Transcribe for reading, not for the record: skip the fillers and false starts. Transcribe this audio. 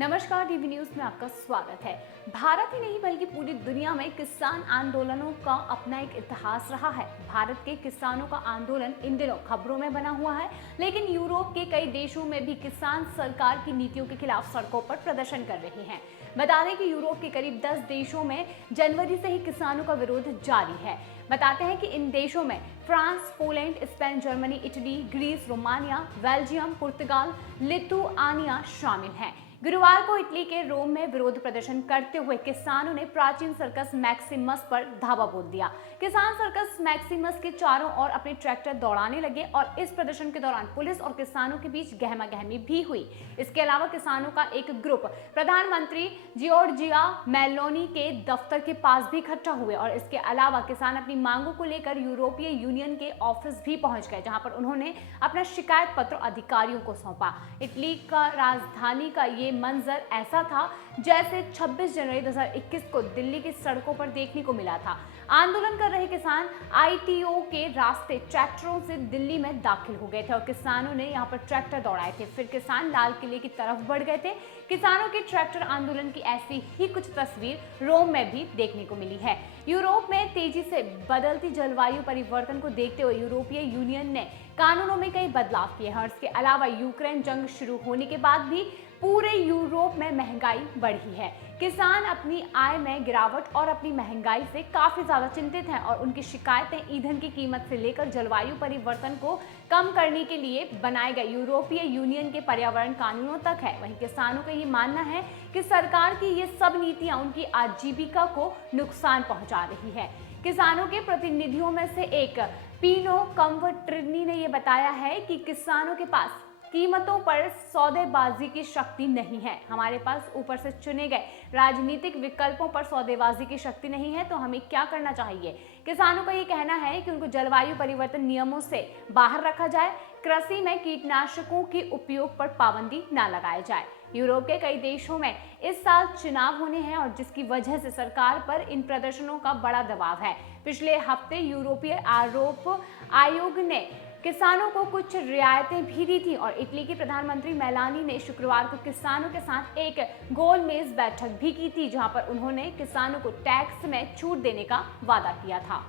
नमस्कार, TV news में आपका स्वागत है। भारत ही नहीं बल्कि पूरी दुनिया में किसान आंदोलनों का अपना एक इतिहास रहा है। भारत के किसानों का आंदोलन इन दिनों खबरों में बना हुआ है, लेकिन यूरोप के कई देशों में भी किसान सरकार की नीतियों के खिलाफ सड़कों पर प्रदर्शन कर रहे हैं। बता दें कि यूरोप के करीब 10 देशों में जनवरी से ही किसानों का विरोध जारी है। बताते हैं कि इन देशों में France, Poland, Spain, Germany, Italy, Greece, Romania, Belgium, पुर्तगाल, लिथुआनिया शामिल हैं। गुरुवार को इटली के रोम में विरोध प्रदर्शन करते हुए किसानों ने प्राचीन सर्कस मैक्सिमस पर धावा बोल दिया। किसान सर्कस मैक्सिमस के चारों ओर अपने ट्रैक्टर दौड़ाने लगे और इस प्रदर्शन के दौरान पुलिस और किसानों के बीच गहमागहमी भी हुई। इसके अलावा किसानों का एक ग्रुप प्रधानमंत्री जियोर्जिया मेलोनी के दफ्तर के पास भी इकट्ठा हुए और इसके अलावा किसान अपनी मांगों को लेकर यूरोपीय यूनियन के ऑफिस भी पहुंच गए, जहां पर उन्होंने अपना शिकायत पत्र अधिकारियों को सौंपा। इटली का राजधानी का ये मंजर ऐसा था जैसे 26 जनवरी 2021 को दिल्ली की सड़कों पर देखने को मिला था। आंदोलन कर रहे किसान आईटीओ के रास्ते ट्रैक्टरों से दिल्ली में दाखिल हो गए थे और किसानों ने यहां पर ट्रैक्टर दौड़ाए थे। फिर किसान लाल किले की तरफ बढ़ गए थे। किसानों के ट्रैक्टर आंदोलन की ऐसी ही कुछ तस्वीर रोम में भी देखने को मिली है। यूरोप में तेजी से बदलती जलवायु परिवर्तन को देखते हुए यूरोपीय यूनियन ने कानूनों में कई बदलाव किए हैं और इसके अलावा यूक्रेन जंग शुरू होने के बाद भी पूरे यूरोप में महंगाई बढ़ी है। किसान अपनी आय में गिरावट और अपनी महंगाई से काफी ज्यादा चिंतित हैं और उनकी शिकायतें ईंधन की कीमत से लेकर जलवायु परिवर्तन को कम करने के लिए बनाए गए यूरोपीय यूनियन के पर्यावरण कानूनों तक है। वहीं किसानों का ये मानना है कि सरकार की ये सब नीतियां उनकी आजीविका को नुकसान पहुंचा रही है। किसानों के प्रतिनिधियों में से एक पीनो कम्वर्ट्रिनी ने यह बताया है कि किसानों के पास कीमतों पर सौदेबाजी की शक्ति नहीं है। हमारे पास ऊपर से चुने गए राजनीतिक विकल्पों पर सौदेबाजी की शक्ति नहीं है, तो हमें क्या करना चाहिए। किसानों का ये कहना है कि उनको जलवायु परिवर्तन नियमों से बाहर रखा जाए, कृषि में कीटनाशकों के उपयोग पर पाबंदी न लगाई जाए। यूरोप के कई देशों में इस साल चुनाव होने हैं और जिसकी वजह से सरकार पर इन प्रदर्शनों का बड़ा दबाव है। पिछले हफ्ते यूरोपीय आरोप आयोग ने किसानों को कुछ रियायतें भी दी थी और इटली की प्रधानमंत्री मेलानी ने शुक्रवार को किसानों के साथ एक गोलमेज बैठक भी की थी, जहां पर उन्होंने किसानों को टैक्स में छूट देने का वादा किया था।